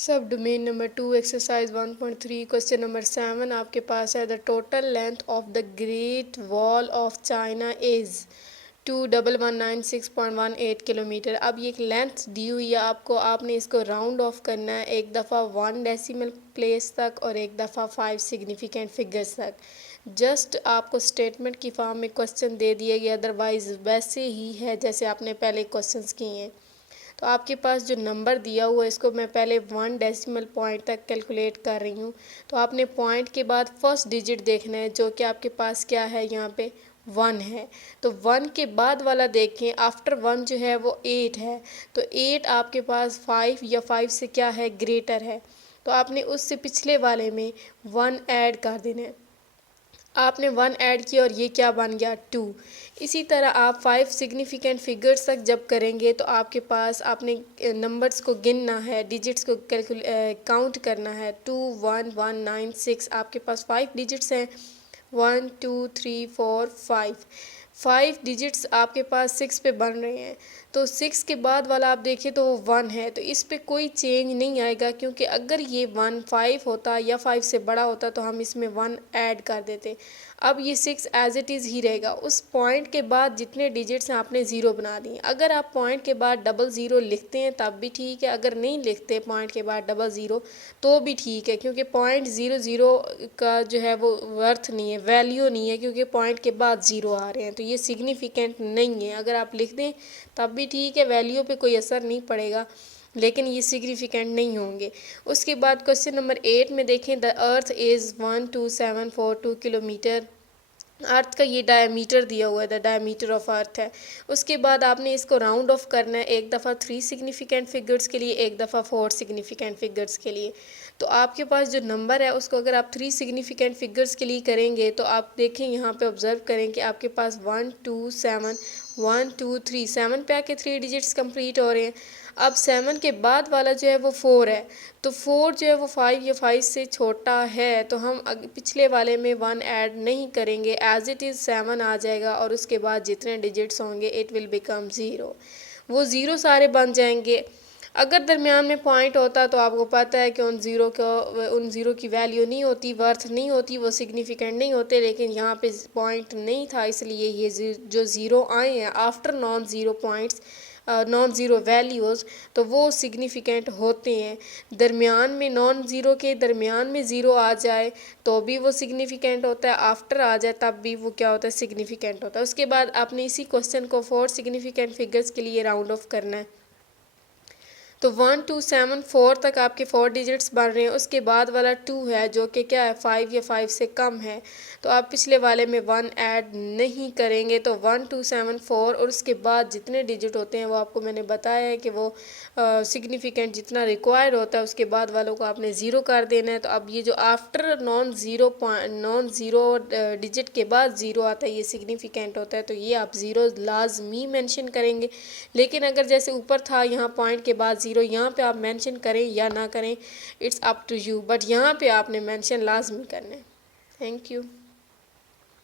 सब domain number 2 exercise 1.3 question number 7 आपके पास है। The total length of the great wall of China is 2,196.18 kilometre. अब ये एक लेंथ दी हुई है आपको, आपने इसको राउंड ऑफ करना है एक दफ़ा 1 डेसिमल प्लेस तक और एक दफ़ा 5 सिग्निफिकेंट फिगर्स तक। जस्ट आपको स्टेटमेंट की फॉर्म में क्वेश्चन दे दिए गए, अदरवाइज़ वैसे ही है जैसे आपने पहले क्वेश्चंस किए हैं। तो आपके पास जो नंबर दिया हुआ है इसको मैं पहले 1 डेसिमल पॉइंट तक कैलकुलेट कर रही हूँ। तो आपने पॉइंट के बाद फर्स्ट डिजिट देखना है जो कि आपके पास क्या है, यहाँ पे 1 है। तो 1 के बाद वाला देखें, आफ्टर 1 जो है वो 8 है। तो 8 आपके पास 5 या 5 से क्या है, ग्रेटर है। तो आपने उससे पिछले वाले में 1 ऐड कर देना है। आपने 1 ऐड किया और ये क्या बन गया, 2। इसी तरह आप 5 सिग्निफिकेंट फिगर्स तक जब करेंगे तो आपके पास आपने नंबर्स को गिनना है, डिजिट्स को काउंट करना है। 2 1 1 9 6 आपके पास 5 डिजिट्स हैं। 1 2 3 4 5 डिजिट्स आपके पास 6 पे बन रहे हैं। तो 6 के बाद वाला आप देखिए तो वो 1 है। तो इस पे कोई चेंज नहीं आएगा, क्योंकि अगर ये 1 5 होता या 5 से बड़ा होता तो हम इसमें 1 ऐड कर देते। अब ये 6 एज इट इज़ ही रहेगा। उस पॉइंट के बाद जितने डिजिट्स हैं आपने ज़ीरो बना दिए। अगर आप पॉइंट के बाद डबल ज़ीरो लिखते हैं तब भी ठीक है, अगर नहीं लिखते पॉइंट के बाद डबल ज़ीरो तो भी ठीक है, क्योंकि पॉइंट ज़ीरो ज़ीरो का जो है वो वर्थ नहीं है, वैल्यू नहीं है, क्योंकि पॉइंट के बाद ज़ीरो आ रहे हैं तो ये सिग्निफिकेंट नहीं है। अगर आप लिख दें तब भी ठीक है, वैल्यू पे कोई असर नहीं पड़ेगा, लेकिन ये सिग्निफिकेंट नहीं होंगे। उसके बाद क्वेश्चन नंबर 8 में देखें, द अर्थ इज़ 12742 किलोमीटर। अर्थ का ये डायमीटर दिया हुआ है, द डायमीटर ऑफ अर्थ है। उसके बाद आपने इसको राउंड ऑफ करना है, एक दफ़ा 3 सिग्निफिकेंट फिगर्स के लिए, एक दफ़ा 4 सिग्निफिकेंट फिगर्स के लिए। तो आपके पास जो नंबर है उसको अगर आप 3 सिग्निफिकेंट फिगर्स के लिए करेंगे तो आप देखें यहाँ पे ऑब्जर्व करें कि आपके पास 1 2 7 1 2 3 7 पे आके 3 डिजिट्स कंप्लीट हो रहे हैं। अब 7 के बाद वाला जो है वो 4 है। तो 4 जो है वो 5 या 5 से छोटा है, तो हम पिछले वाले में 1 ऐड नहीं करेंगे, एज इट इज़ 7 आ जाएगा और उसके बाद जितने डिजिट्स होंगे इट विल बिकम 0। वो 0 सारे बन जाएंगे। अगर दरमियान में पॉइंट होता तो आपको पता है कि उन ज़ीरो की वैल्यू नहीं होती, वर्थ नहीं होती, वो सिग्निफिकेंट नहीं होते, लेकिन यहाँ पे पॉइंट नहीं था, इसलिए ये जो ज़ीरो आए हैं after non zero points, non zero values, तो वो सिग्निफिकेंट होते हैं। दरमियान में नॉन ज़ीरो के दरमियान में ज़ीरो आ जाए तो भी वो सिग्निफिकेंट होता है, आफ्टर आ जाए तब भी वो क्या होता है, सिग्निफिकेंट होता है। उसके बाद आपने इसी क्वेश्चन को 4 सिग्निफिकेंट फिगर्स के लिए राउंड ऑफ करना है। तो 1 2 7 4 तक आपके 4 डिजिट्स बन रहे हैं। उसके बाद वाला 2 है जो कि क्या है, 5 या 5 से कम है। तो आप पिछले वाले में 1 ऐड नहीं करेंगे। तो 1 2 7 4 और उसके बाद जितने डिजिट होते हैं वो आपको मैंने बताया है कि वो सिग्निफिकेंट जितना रिक्वायर्ड होता है उसके बाद वालों को आपने ज़ीरो कर देना है। तो अब ये जो आफ्टर नॉन ज़ीरो डिजिट के बाद ज़ीरो आता है ये सिग्निफिकेंट होता है, तो ये आप ज़ीरो लाजमी मेंशन करेंगे। लेकिन अगर जैसे ऊपर था यहाँ पॉइंट के बाद ज़ीरो, यहाँ पे आप मेंशन करें या ना करें, it's up to you, but यहाँ पे आपने मेंशन लाजमी करना है। Thank you.